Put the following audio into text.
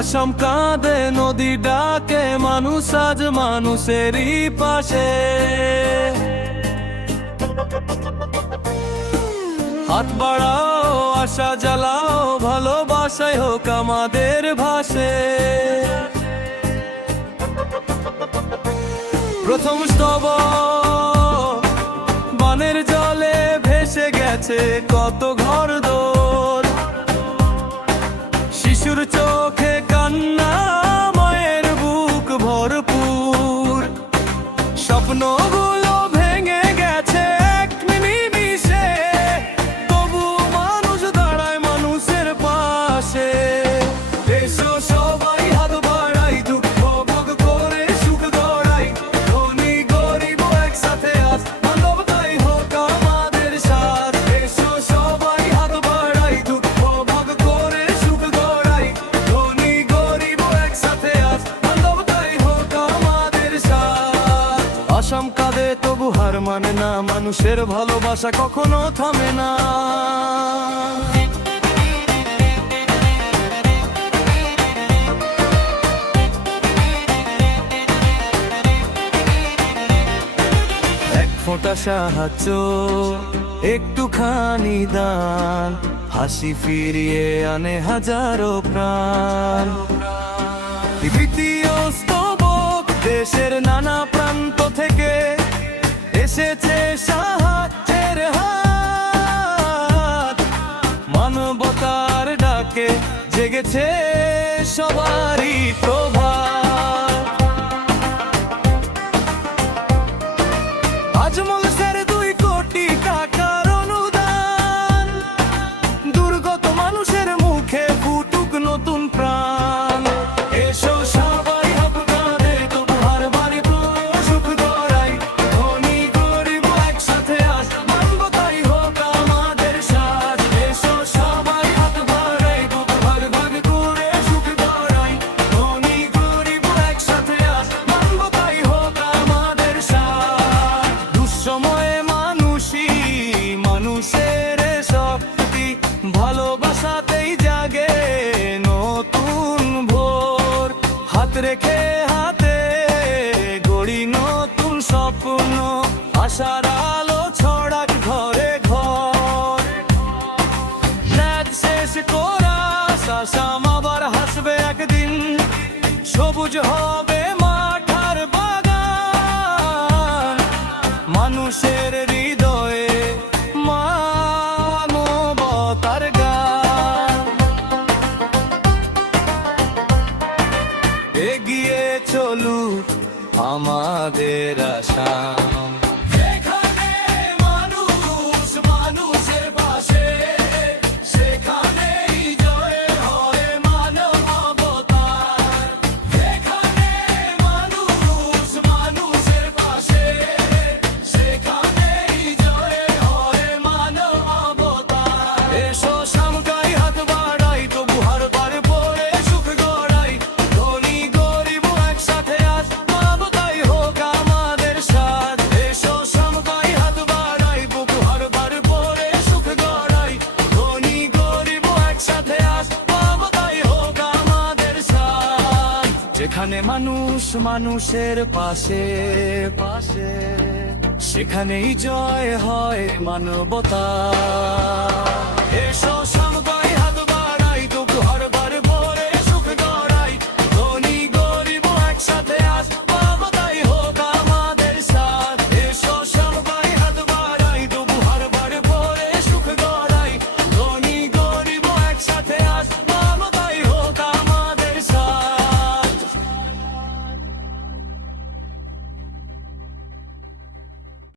আসাম কাঁদে, নদী ডাকে, মানুষ আজ মানুষেরই পাশে। হাত বাড়াও, আশা জ্বালাও, ভালোবাসায় হোক আমাদের ভাষে। প্রথম স্তবক বানের জলে ভেসে গেছে কত ঘরদোর। শিশুর চোখে কান্না, মায়ের বুক ভরপুর। স্বপ্নগুলো ভেঙে গেছে এক নিমিষে, তবু মানুষ দাঁড়ায় মানুষের পাশে। এসো সবাই হাত বাড়াই, দুঃখ ভাগ করে সুখ গড়াই। ধনী গরিব একসাথে আজ, মানবতাই হোক আমাদের সাথ। এসো সবাই হাত বাড়াই, দুঃখ ভাগ করে সুখ গড়াই। ধনী গরিব একসাথে আজ, মানবতাই হোক আমাদের সাথ। আসাম কাঁদে তবু হার মানে না, মানুষের ভালোবাসা কখনো থামে না। এক ফোঁটা সাহায্য, একটুখানি দান, হাসি ফিরিয়ে আনে হাজারো প্রাণ। দ্বিতীয় স্তবক দেশের নানা প্রান্ত থেকে এসেছে সাহায্যের হাত। মানবতার ডাকে জেগেছে সবারই প্রভাত। আজমল স্যার 2 কোটি টাকার অনুদান, দুর্গত মানুষের মুখে ফুটুক নতুন প্রাণ। এসো সবাই হাত কাঁধে, তবু হার বাড়ি সুখ গড়াই। ধনী গরিব একসাথে আজ, মানবতাই হোক আমাদের সাথ। এসো সবাই হাত বাড়াই, তবু হার ভাগ করে সুখ গড়াই। ধনী গরিব একসাথে আজ, মানবতাই হোক আমাদের সাথ। দুঃসময়ে মানুষই মানুষের শক্তি, ভালোবাসাতেই জাগে নতুন ভোর। হাত রেখে হাতে গড়ি নতুন স্বপ্ন, আশার আলো ছড়াক ঘরে ঘর। রাত শেষ করা আসাম আবার হাসবে একদিন, সবুজ হবে মাঠ আর বাগান। মানুষের হৃদয়ে মানবতার গান। এগিয়ে চলুক আমাদের আসাম। যেখানে মানুষ মানুষের পাশে, সেখানেই জয় হয় মানবতার। যেখানে মানুষ মানুষের পাশে, সেখানেই জয় হয় মানবতার। এসো সামগাই হাত বাড়াই, তবু হার বার পরে সুখ গড়াই। ধনী গরিব একসাথে আজ, মানবতাই হোক আমাদের সাথ। এসো সামগাই হাত বাড়াই, তবু হার বার পরে সুখ গড়াই। ধনী গরিব একসাথে আজ, মানবতাই হোক আমাদের সাথ। যেখানে মানুষ মানুষের পাশে, সেখানেই জয় হয় মানবতা। এসো